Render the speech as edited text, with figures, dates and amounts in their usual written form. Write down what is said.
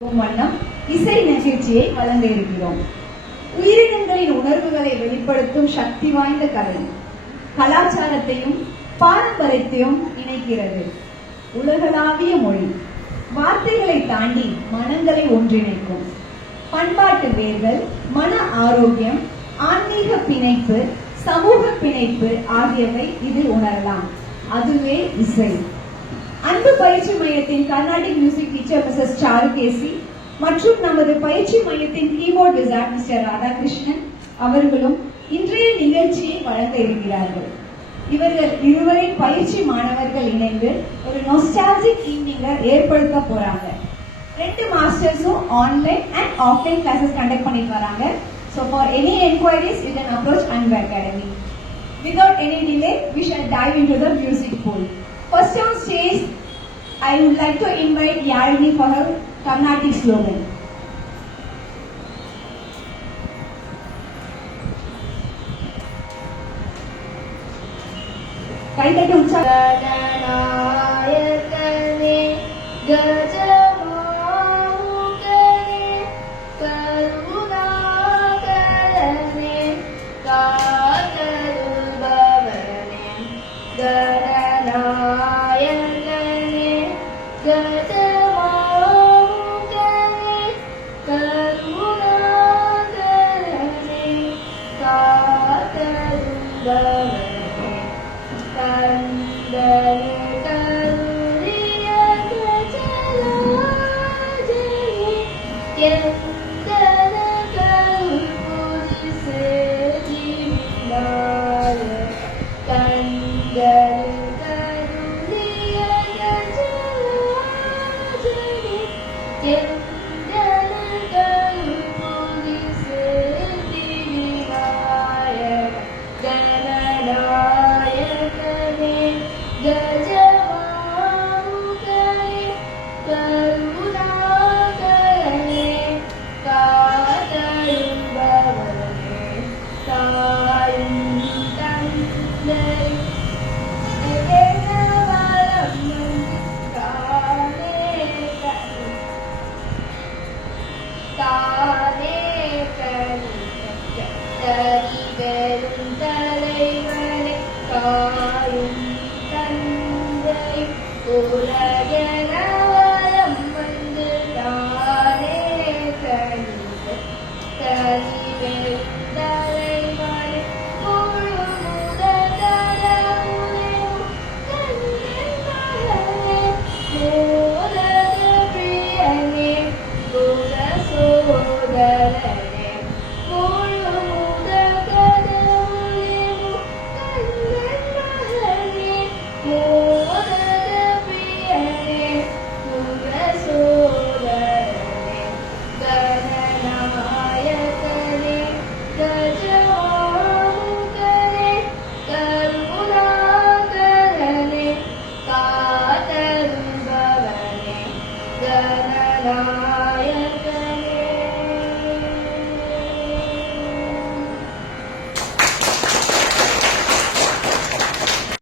வண்ணம் இசை நிகழ்ச்சியை வழங்க இருக்கிறோம். உயிரினங்களின் உணர்வுகளை வெளிப்படுத்தும் சக்தி வாய்ந்த கலை கலாச்சாரத்தையும் பாரம்பரியத்தையும் இணைக்கிறது. உலகளாவிய மொழி வார்த்தைகளை தாண்டி மனங்களை ஒன்றிணைக்கும். பண்பாட்டு வேர்கள், மன ஆரோக்கியம், ஆன்மீக பிணைப்பு, சமூக பிணைப்பு ஆகியவை இதில் உணரலாம். அதுவே இசை. அன்பு பயிற்சி மையத்தின் Carnatic music teacher Mrs Charukesi மற்றும் நமது பயிற்சி மையத்தின் கீபோர்ட் விசார்ட் மிஸ்டர் ராதாகிருஷ்ணன் அவர்களும் இன்றைய நிகழ்ச்சியை வழங்க இருக்கிறார்கள். இவர்கள் இருவரின் பயிற்சி மாணவர்கள் இணைந்து ஒரு நொஸ்டால்ஜிக் ஈவினிங்கை ஏற்படுத்த போறாங்க. 2 மாஸ்டர்ஸும் online and offline classes conduct பண்ணிட்டு வராங்க. So for any enquiries you can approach Anbu Academy. Without any delay, we shall dive into the music pool. First on stage, I would like to invite Yalini for her Carnatic slogan. Kaitatu ucha. Gananayakane Gajamamukane Karunakarane Katarubhavane Gananayakane Gajamamukane Karunakarane Katarubhavane Kandana Karuriya Kajalajani Yendana Karupudise Jivinaya Kandana Karuriya Kajalajani Yendana Karupudise Jivinaya Gananayakane Gajamamukane Karunakarane Katarubhavane Tayum Tandai Ekenavalam Tane Kani Tarivelum Talaivane Kayum Tandai Ulaganalam Vandu Tane Kani Tarivelum Talaivane Mulu Mudadalamulemu Kanyanmahane Mudada Priyane Buddha Sodarane Mulu Mudadalamulemu Kanyanmahane Mudada Priyane Buddha Sodarane Gananayakane Gajamamukane Karunakarane Katarubhavane Gananayakane